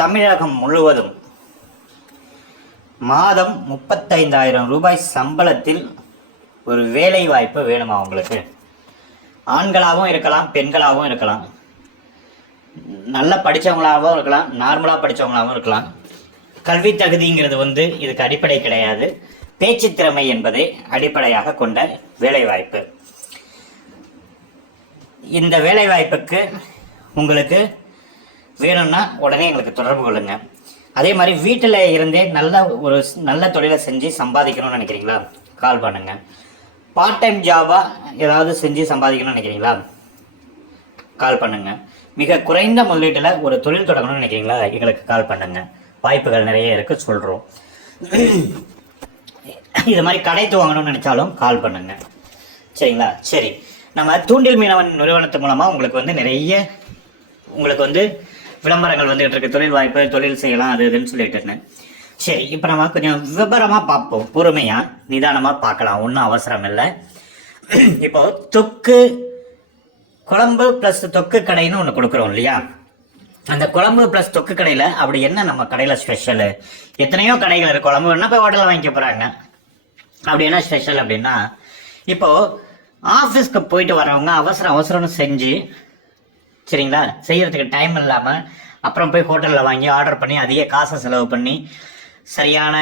தமிழகம் முழுவதும் மாதம் 35,000 ரூபாய் சம்பளத்தில் ஒரு வேலை வாய்ப்பு வேணுமா உங்களுக்கு? ஆண்களாகவும் இருக்கலாம், பெண்களாகவும் இருக்கலாம், நல்லா படித்தவங்களாகவும் இருக்கலாம், நார்மலாக படித்தவங்களாகவும் இருக்கலாம். கல்வி தகுதிங்கிறது இதுக்கு அடிப்படை கிடையாது. பேச்சு திறமை என்பதை அடிப்படையாக கொண்ட வேலைவாய்ப்பு. இந்த வேலைவாய்ப்புக்கு உங்களுக்கு வேணும்னா உடனே எங்களுக்கு தொடர்பு கொள்ளுங்க. அதே மாதிரி வீட்டில் இருந்தே நல்ல தொழிலை செஞ்சு சம்பாதிக்கணும்னு நினைக்கிறீங்களா? கால் பண்ணுங்க. பார்ட் டைம் ஜாபாக ஏதாவது செஞ்சு சம்பாதிக்கணும்னு நினைக்கிறீங்களா? கால் பண்ணுங்க. மிக குறைந்த முதலீட்டில் ஒரு தொழில் தொடங்கணும்னு நினைக்கிறீங்களா? எங்களுக்கு கால் பண்ணுங்க. வாய்ப்புகள் நிறைய இருக்கு சொல்கிறோம். இது மாதிரி கடை துவங்கணும்னு நினைச்சாலும் கால் பண்ணுங்க. சரிங்களா? சரி, நம்ம தூண்டில் மீனவன் நிறுவனத்து மூலமாக உங்களுக்கு நிறைய விளம்பரங்கள் வந்துகிட்டு இருக்கு. தொழில் வாய்ப்பு, தொழில் செய்யலாம், அது இதுன்னு சொல்லிட்டு. சரி, இப்போ நம்ம கொஞ்சம் விவரமாக பார்ப்போம். பொறுமையாக நிதானமாக பார்க்கலாம், ஒன்றும் அவசரம் இல்லை. இப்போ தொக்கு குழம்பு ப்ளஸ் தொக்கு கடைன்னு ஒன்று கொடுக்குறோம் இல்லையா? அந்த குழம்பு ப்ளஸ் தொக்கு கடையில் அப்படி என்ன நம்ம கடையில் ஸ்பெஷலு? எத்தனையோ கடைகள் இருக்கு. குழம்பு வேணா போய் ஹோட்டலில் வாங்கிக்க போகிறாங்க. அப்படி என்ன ஸ்பெஷல் அப்படின்னா, இப்போது ஆஃபீஸ்க்கு போயிட்டு வரவங்க அவசரம்னு செஞ்சு, சரிங்களா, செய்யறதுக்கு டைம் இல்லாமல் அப்புறம் போய் ஹோட்டலில் வாங்கி ஆர்டர் பண்ணி அதிக காசை செலவு பண்ணி சரியான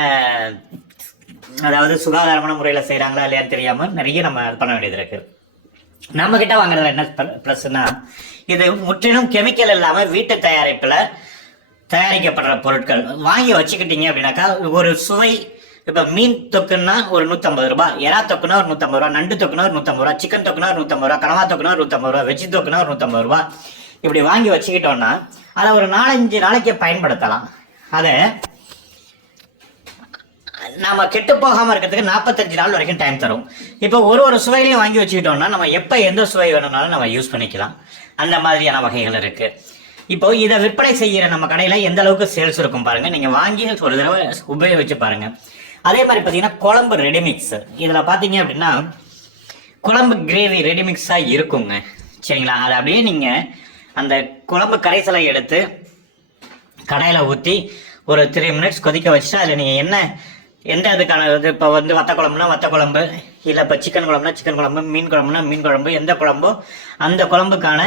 சுகாதாரமான முறையில் செய்கிறாங்களா இல்லையான்னு தெரியாமல் நிறைய நம்ம பண்ண வேண்டியது இருக்குது. நம்மக்கிட்ட வாங்குறதுல என்ன ப்ளஸ்னா, இது முற்றிலும் கெமிக்கல் இல்லாமல் வீட்டு தயாரிப்பில் தயாரிக்கப்படுற பொருட்கள். வாங்கி வச்சுக்கிட்டீங்க அப்படின்னாக்கா ஒரு சுவை. இப்போ மீன் தொக்குன்னா ஒரு 150 ரூபாய், எறா தொக்குனா ஒரு 150 ரூபா, நண்டு தொக்குனா ஒரு 150 ரூபா, சிக்கன் தொக்குனா ஒரு 150 ரூபா, கனவா தொக்குனா ஒரு 150 ரூபா, வெஜ்ஜி தொக்குனா ஒரு 150 ரூபா. இப்படி வாங்கி வச்சுக்கிட்டோம்னா அதை ஒரு 4-5 நாளைக்கு பயன்படுத்தலாம். அதை நம்ம கெட்டு போகாமல் இருக்கிறதுக்கு 45 நாள் வரைக்கும் டைம் தரும். இப்போ ஒரு சுவையிலையும் வாங்கி வச்சுக்கிட்டோம்னா நம்ம எப்போ எந்த சுவை வேணும்னாலும் நம்ம யூஸ் பண்ணிக்கலாம். அந்த மாதிரியான வகைகள் இருக்கு. இப்போ இதை விற்பனை செய்கிற நம்ம கடையில் எந்த அளவுக்கு சேல்ஸ் இருக்கும் பாருங்க. நீங்கள் வாங்கி ஒரு தடவை உபயோகிச்சு பாருங்க. அதே மாதிரி பார்த்தீங்கன்னா குழம்பு ரெடிமிக்ஸ். இதில் பார்த்தீங்க அப்படின்னா குழம்பு கிரேவி ரெடிமிக்ஸாக இருக்குங்க. சரிங்களா? அதை அப்படியே நீங்கள் அந்த குழம்பு கரைசலை எடுத்து கடையில் ஊற்றி ஒரு 3 மினிட்ஸ் கொதிக்க வச்சுட்டு அதில் நீங்கள் எந்த இதுக்கான இப்போ வத்த குழம்புனா வத்த குழம்பு, இல்லை இப்போ சிக்கன் குழம்புனா சிக்கன் குழம்பு, மீன் குழம்புனா மீன் குழம்பு, எந்த குழம்போ அந்த குழம்புக்கான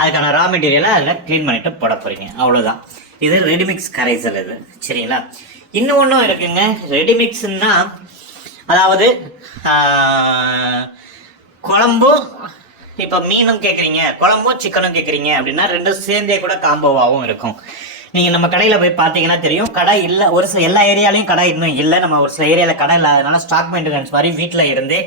அதுக்கான ரா மெட்டீரியலை அதில் க்ளீன் பண்ணிட்டு போட போகிறீங்க. அவ்வளோதான். இது ரெடிமிக்ஸ் கரைசல். இது சரிங்களா? இன்னும் ஒன்றும் இருக்குங்க. ரெடிமிக்ஸ்ன்னா அதாவது குழம்பும் இப்போ மீனும் கேட்குறீங்க, குழம்பும் சிக்கனும் கேட்குறீங்க அப்படின்னா ரெண்டும் சேர்ந்தே கூட காம்போவாகவும் இருக்கும். நீங்கள் நம்ம கடையில் போய் பார்த்தீங்கன்னா தெரியும். கடை இல்லை, ஒரு சில எல்லா ஏரியாலையும் கடை இன்னும் இல்லை. நம்ம ஒரு சில ஏரியாவில் கடை இல்லாதனால ஸ்டாக் மெயின்டெனன்ஸ் மாதிரி வீட்டில் இருந்தே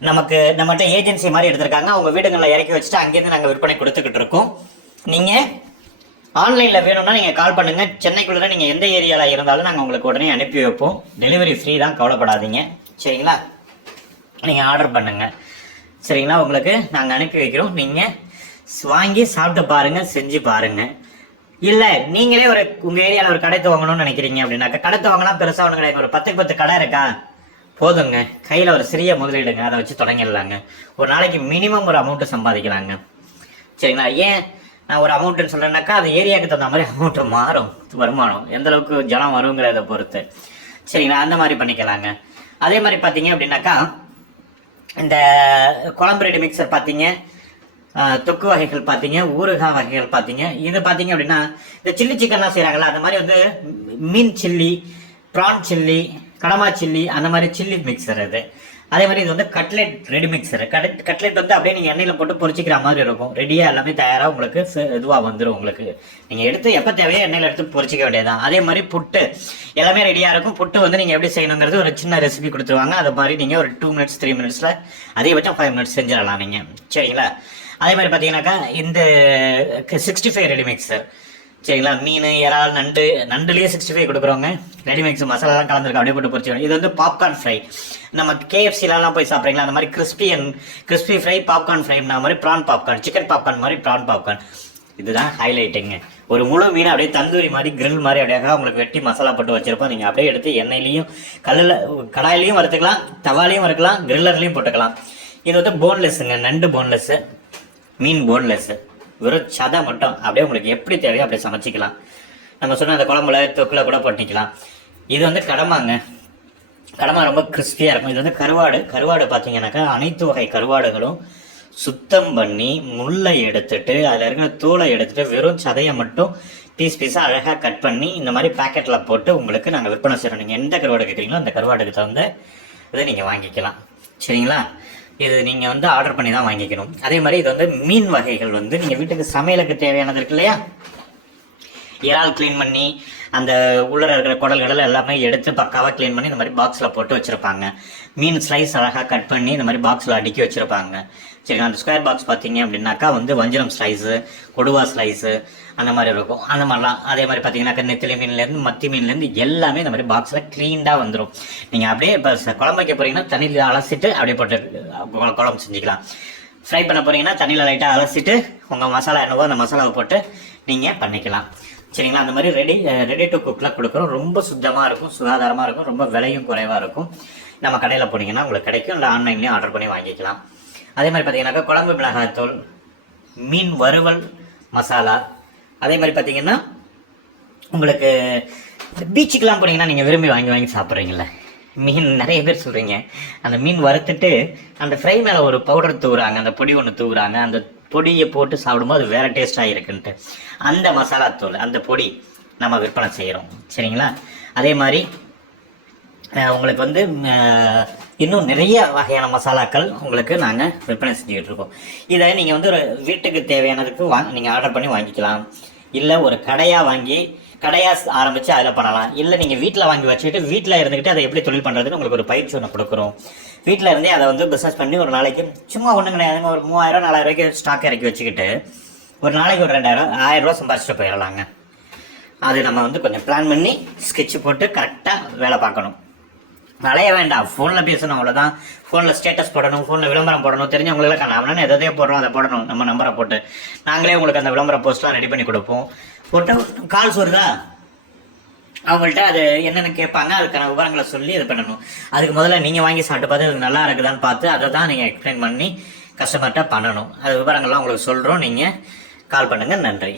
நம்மகிட்ட ஏஜென்சி மாதிரி எடுத்திருக்காங்க. அவங்க வீடுகளில் இறக்கி வச்சுட்டு அங்கேருந்து நாங்கள் விற்பனை கொடுத்துக்கிட்டு இருக்கோம். நீங்கள் ஆன்லைனில் வேணும்னா நீங்கள் கால் பண்ணுங்கள். சென்னைக்குள்ளே நீங்கள் எந்த ஏரியாவில் இருந்தாலும் நாங்கள் உங்களுக்கு உடனே அனுப்பி வைப்போம். டெலிவரி ஃப்ரீ தான், கவலைப்படாதீங்க. சரிங்களா? நீங்கள் ஆர்டர் பண்ணுங்கள். சரிங்களா? உங்களுக்கு நாங்கள் அனுப்பி வைக்கிறோம். நீங்கள் வாங்கி சாப்பிட்டு பாருங்கள், செஞ்சு பாருங்கள். இல்லை நீங்களே உங்கள் ஏரியாவில் ஒரு கடை துவங்கணும்னு நினைக்கிறீங்க அப்படின்னாக்கா, கடை துவங்கினா பெருசாக ஒன்று கிடையாது. ஒரு 10 கடை இருக்கா போதுங்க. கையில் ஒரு சிறிய முதலீடுங்க, அதை வச்சு தொடங்கிடலாங்க. ஒரு நாளைக்கு மினிமம் ஒரு அமௌண்ட்டு சம்பாதிக்கலாங்க. சரிங்களா? ஏன் நான் ஒரு அமௌண்ட்டுன்னு சொல்கிறேன்னாக்கா, அது ஏரியாவுக்கு தகுந்த மாதிரி அமௌண்ட்டு மாறும். வருமானம் எந்த அளவுக்கு ஜனம் வருங்கிறத பொறுத்து. சரிங்களா? அந்த மாதிரி பண்ணிக்கலாங்க. அதே மாதிரி பார்த்தீங்க அப்படின்னாக்கா, இந்த குழம்பு ரெடி மிக்சர் பார்த்தீங்க, தொக்கு வகைகள் பார்த்தீங்க, ஊறுகாய் வகைகள் பார்த்தீங்க. இது பார்த்தீங்க அப்படின்னா இந்த சில்லி சிக்கன்லாம் செய்கிறாங்களா, அந்த மாதிரி மீன் சில்லி, ப்ரான் சில்லி, கடமா சில்லி, அந்த மாதிரி சில்லி மிக்சர் இது. அதே மாதிரி இது கட்லெட் ரெடி மிக்சர். கட்லெட் அப்படியே நீங்கள் எண்ணெயில் போட்டு பொரிச்சிக்கிற மாதிரி இருக்கும். ரெடியாக எல்லாமே தயாராக உங்களுக்கு இதுவாக வந்துடும். உங்களுக்கு நீங்கள் எடுத்து எப்போ தேவையோ எண்ணெயில் எடுத்து பொரிச்சிக்க வேண்டியதான். அதே மாதிரி புட்டு எல்லாமே ரெடியாக இருக்கும். புட்டு நீங்கள் எப்படி செய்யணுங்கிறது ஒரு சின்ன ரெசிபி கொடுத்துருவாங்க. அது மாதிரி நீங்கள் ஒரு 2 மினிட்ஸ் 3 மினிட்ஸில் அதிகபட்சம் 5 மினிட்ஸ் செஞ்சிடலாம் நீங்கள். சரிங்களா? அதே மாதிரி பார்த்தீங்கன்னாக்கா இந்த 65 ரெடி மிக்சர். சரிங்களா? மீன், இறால், நண்டுலேயே 65 கொடுக்குறோங்க. ரெடிமிக்ஸ் மசாலாலாம் கலந்துருக்கு, அப்படியே போட்டு பொரிச்சு. இது பாப்கார்ன் ஃப்ரை. நம்ம KFCலாம் போய் சாப்பிட்றீங்களா, அந்த மாதிரி கிறிஸ்பி ஃப்ரை, பாப்கார்ன் ஃப்ரை, மாதிரி ப்ரான் பாப்கார்ன், சிக்கன் பாப்கார்ன் மாதிரி ப்ரான் பாப்கார்ன். இதுதான் ஹைலைட்டுங்க. ஒரு முழு மீனை அப்படியே தந்தூரி மாதிரி கிரில் மாதிரி அப்படியே உங்களுக்கு வெட்டி மசாலா போட்டு வச்சிருப்போம். நீங்கள் அப்படியே எடுத்து எண்ணெயிலையும் கடாயிலையும் வறுத்துக்கலாம், தவாலையும் வறுக்கலாம், கிரில்லர்லையும் போட்டுக்கலாம். இது போன்லெஸ்ஸுங்க. நண்டு போன்லெஸ்ஸு, மீன் போன்லெஸ்ஸு, வெறும் சதை மட்டும் அப்படியே உங்களுக்கு எப்படி தேவையோ அப்படியே சமைச்சிக்கலாம். நம்ம சொன்ன அந்த குழம்புல தொக்குல கூட பண்ணிக்கலாம். இது வந்து கடமாங்க. கடமா ரொம்ப கிறிஸ்பியாக இருக்கும். இது வந்து கருவாடு பார்த்தீங்கன்னாக்கா அனைத்து வகை கருவாடுகளும் சுத்தம் பண்ணி முள்ளை எடுத்துட்டு அதில் இருக்கிற தூளை எடுத்துட்டு வெறும் சதையை மட்டும் பீஸாக அழகாக கட் பண்ணி இந்த மாதிரி பேக்கெட்டில் போட்டு உங்களுக்கு நாங்கள் விற்பனை செய்கிறோம். நீங்கள் எந்த கருவாடு கேட்குறீங்களோ அந்த கருவாடுக்கு தகுந்த இதை நீங்கள் வாங்கிக்கலாம். சரிங்களா? இது நீங்கள் வந்து ஆர்டர் பண்ணி தான் வாங்கிக்கணும். அதே மாதிரி இது வந்து மீன் வகைகள் வந்து நீங்கள் வீட்டுக்கு சமையலுக்கு தேவையானது இருக்கு இல்லையா, இறால் க்ளீன் பண்ணி அந்த உள்ள இருக்கிற குடல்கள் எல்லாமே எடுத்து பக்காவாக க்ளீன் பண்ணி இந்த மாதிரி பாக்ஸில் போட்டு வச்சுருப்பாங்க. மீன் ஸ்லைஸ் அழகாக கட் பண்ணி இந்த மாதிரி பாக்ஸில் அடுக்கி வச்சுருப்பாங்க. சரிங்களா? அந்த ஸ்கொயர் பாக்ஸ் பார்த்தீங்க அப்படின்னாக்கா வந்து வஞ்சரம் ஸ்லைஸு, கொடுவா ஸ்லைஸு அந்த மாதிரி இருக்கும். அந்த மாதிரிலாம் அதே மாதிரி பார்த்தீங்கன்னாக்கா நெத்திலி மீன்லேருந்து மத்தி மீன்லேருந்து எல்லாமே இந்த மாதிரி பாக்ஸில் க்ளீனாக வந்துடும். நீங்கள் அப்படியே இப்போ குழம்பு வைக்க போகிறீங்கன்னா தண்ணியில் அலசிட்டு அப்படியே போட்டு குழம்பு செஞ்சுக்கலாம். ஃப்ரை பண்ண போகிறீங்கன்னா தண்ணியில் லைட்டாக அலசிட்டு உங்கள் மசாலா என்னவோ அந்த மசாலாவை போட்டு நீங்கள் பண்ணிக்கலாம். சரிங்களா? அந்த மாதிரி ரெடி டு குக்கில் கொடுக்குறோம். ரொம்ப சுத்தமாக இருக்கும், சுகாதாரமாக இருக்கும், ரொம்ப விலையும் குறைவாக இருக்கும். நம்ம கடையில் போனீங்கன்னா உங்களுக்கு கிடைக்கும், இல்லை ஆன்லைன்லேயும் ஆர்டர் பண்ணி வாங்கிக்கலாம். அதே மாதிரி பார்த்தீங்கன்னாக்கா குழம்பு மிளகாய்த்தூள், மீன் வறுவல் மசாலா, அதே மாதிரி பார்த்தீங்கன்னா உங்களுக்கு பீச்சுக்கெலாம் போனீங்கன்னா நீங்கள் விரும்பி வாங்கி சாப்பிட்றீங்கள மீன், நிறைய பேர் சொல்கிறீங்க அந்த மீன் வறுத்துட்டு அந்த ஃப்ரை மேலே ஒரு பவுடர் தூவுறாங்க, அந்த பொடி ஒன்று தூவுறாங்க, அந்த பொடியை போட்டு சாப்பிடும்போது வேறு டேஸ்ட்டாக இருக்குன்ட்டு அந்த மசாலா தூள் அந்த பொடி நம்ம விற்பனை செய்கிறோம். சரிங்களா? அதே மாதிரி உங்களுக்கு வந்து இன்னும் நிறைய வகையான மசாலாக்கள் உங்களுக்கு நாங்கள் விற்பனை செஞ்சுக்கிட்டு இருக்கோம். இதை நீங்கள் வந்து ஒரு வீட்டுக்கு தேவையானதுக்கு நீங்கள் ஆர்டர் பண்ணி வாங்கிக்கலாம். இல்லை ஒரு கடையாக ஆரம்பித்து அதில் பண்ணலாம். இல்லை நீங்கள் வீட்டில் வாங்கி வச்சுக்கிட்டு வீட்டில் இருந்துக்கிட்டு அதை எப்படி தொழில் பண்ணுறதுன்னு உங்களுக்கு ஒரு பயிற்சி ஒன்று கொடுக்குறோம். வீட்டில் இருந்தே அதை வந்து பிஸ்னஸ் பண்ணி ஒரு நாளைக்கு சும்மா ஒன்றும் கிடையாதுங்க, ஒரு 3000 4000 ரூபாய்க்கு ஸ்டாக் இறக்கி வச்சுக்கிட்டு ஒரு நாளைக்கு ஒரு 2000 1000 ரூபா சம்பாரிச்சிட்டு போயிடலாங்க. அது நம்ம வந்து கொஞ்சம் பிளான் பண்ணி ஸ்கெட்ச் போட்டு கரெக்டாக வேலை பார்க்கணும். வளைய வேண்டாம், ஃபோனில் பேசணும், அவ்வளோதான். ஃபோனில் ஸ்டேட்டஸ் போடணும், ஃபோனில் விளம்பரம் போடணும், தெரிஞ்சவங்களுக்கு காணாமல் எதையோ போடுறோம், அதை போடணும். நம்ம நம்பரை போட்டு நாங்களே உங்களுக்கு அந்த விளம்பர போஸ்ட்லாம் ரெடி பண்ணி கொடுப்போம். போட்டு கால்ஸ் வருதா அவங்கள்ட்ட அது என்னென்னு கேட்பாங்க, அதுக்கான விவரங்களை சொல்லி இது பண்ணணும். அதுக்கு முதல்ல நீங்கள் வாங்கி சாப்பிட்டு பார்த்து அது நல்லா இருக்குதான்னு பார்த்து அதை தான் நீங்கள் எக்ஸ்பிளைன் பண்ணி கஸ்டமர்கிட்ட பண்ணணும். அது விவரங்கள்லாம் உங்களுக்கு சொல்கிறோம். நீங்கள் கால் பண்ணுங்கள். நன்றி.